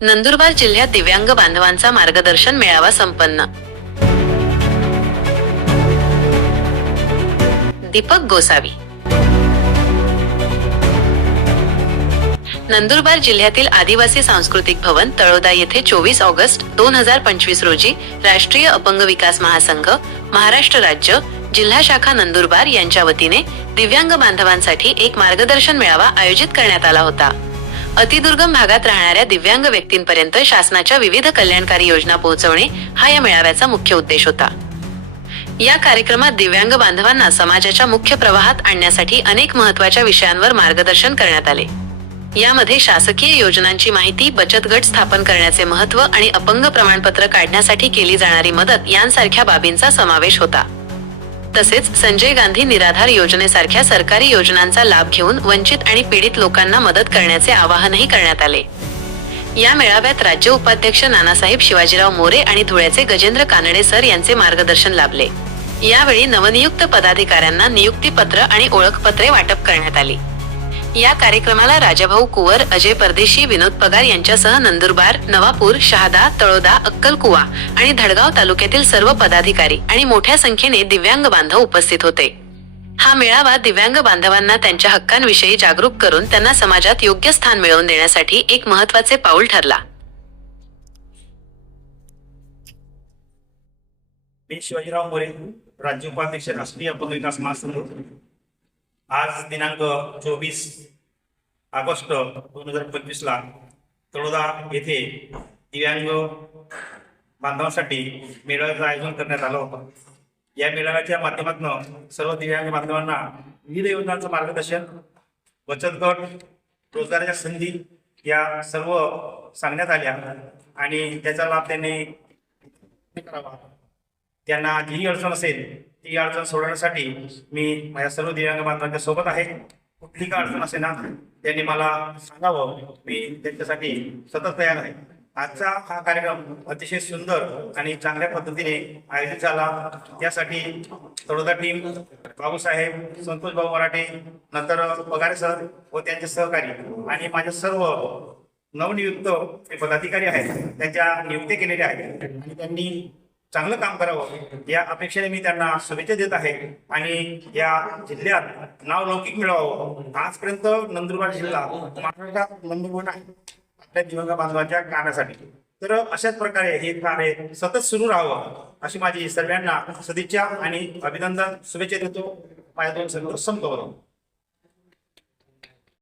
नंदुरबार जिल्ह्यात दिव्यांग बांधवांचा मार्गदर्शन मेळावा संपन्न. दीपक गोसावी. नंदुरबार जिल्ह्यातील आदिवासी सांस्कृतिक भवन तळोदा येथे चोवीस ऑगस्ट दोन हजार पंचवीस रोजी राष्ट्रीय अपंग विकास महासंघ महाराष्ट्र राज्य जिल्हा शाखा नंदुरबार यांच्या वतीने दिव्यांग बांधवांसाठी एक मार्गदर्शन मेळावा आयोजित करण्यात आला होता. अतिदुर्गम भागात राहणाऱ्या दिव्यांग व्यक्तींपर्यंत शासनाच्या विविध कल्याणकारी योजना पोहोचवणे हा या मेळाव्याचा मुख्य उद्देश होता. या कार्यक्रमात दिव्यांग बांधवांना समाजाच्या मुख्य प्रवाहात आणण्यासाठी अनेक महत्त्वाच्या विषयांवर मार्गदर्शन करण्यात आले. यामध्ये शासकीय योजनांची माहिती बचत गट स्थापन करण्याचे महत्त्व आणि अपंग प्रमाणपत्र काढण्यासाठी केली जाणारी मदत यांसारख्या बाबींचा समावेश होता. तसेच संजय गांधी निराधार योजनेसारख्या सरकारी योजनांचा लाभ घेऊन वंचित आणि पीडित लोकांना मदत करण्याचे आवाहनही करण्यात आले. या मेळाव्यात राज्य उपाध्यक्ष नानासाहेब शिवाजीराव मोरे आणि धुळ्याचे गजेंद्र कानडे सर यांचे मार्गदर्शन लाभले. यावेळी नवनियुक्त पदाधिकाऱ्यांना नियुक्तीपत्र आणि ओळखपत्रे वाटप करण्यात आली. या कार्यक्रमाला राजाभाऊ कुवर अजय परदेशी विनोद पगार यांच्यासह नंदुरबार नवापूर शहादा तळोदा अक्कलकुवा आणि धडगाव तालुक्यातील सर्व पदाधिकारी आणि मोठ्या संख्येने दिव्यांग बांधव उपस्थित होते. हा मेळावा दिव्यांग बांधवांना त्यांच्या हक्कांविषयी जागरूक करून त्यांना समाजात योग्य स्थान मिळवून देण्यासाठी एक महत्त्वाचे पाऊल ठरला. मी शिवाजीराव मोरे राज्य उपाध्यक्ष राष्ट्रीय अपंग विकास महासंघ. आज दिनांक चोवीस ऑगस्ट दोन हजार पंचवीस ला तळोदा येथे दिव्यांग बांधवांसाठी मेळाव्याचं आयोजन करण्यात आलं होतं. या मेळाव्याच्या माध्यमातून सर्व दिव्यांग बांधवांना विविध योजनांचं मार्गदर्शन बचत गट रोजगाराच्या संधी या सर्व सांगण्यात आल्या आणि त्याचा लाभ त्यांनी करावा. त्यांना जी अडचण असेल ती अडचण सोडवण्यासाठी मी माझ्या सर्व दिव्यांग बांधवांच्या सोबत आहे. कुठली का अडचण असे ना त्यांनी मला सांगावं. मी त्यांच्यासाठी सतत तयार आहे. आजचा हा कार्यक्रम अतिशय सुंदर आणि चांगल्या पद्धतीने आयोजित झाला. त्यासाठी तळोदा टीम बाबूसाहेब संतोष भाऊ मराठे नंतर पगारे सर व त्यांचे सहकारी आणि माझे सर्व नवनियुक्त पदाधिकारी आहेत. त्यांच्या नियुक्ती केलेल्या आहेत. आणि त्यांनी चांगलं काम करावं. या अपेक्षेने मी त्यांना शुभेच्छा देत आहे आणि या जिल्ह्यात नावलौकिक मिळावं आजपर्यंत नंदुरबार जिल्हा महाराष्ट्रात नंदुरबार आहे. आपल्या दिवंग बांधवांच्या कामासाठी. तर अशाच प्रकारे हे कार्य सतत सुरू राहावं अशी माझी सर्वांना सदिच्छा आणि अभिनंदन शुभेच्छा देतो. माझ्या दोन शब्द संपवतो.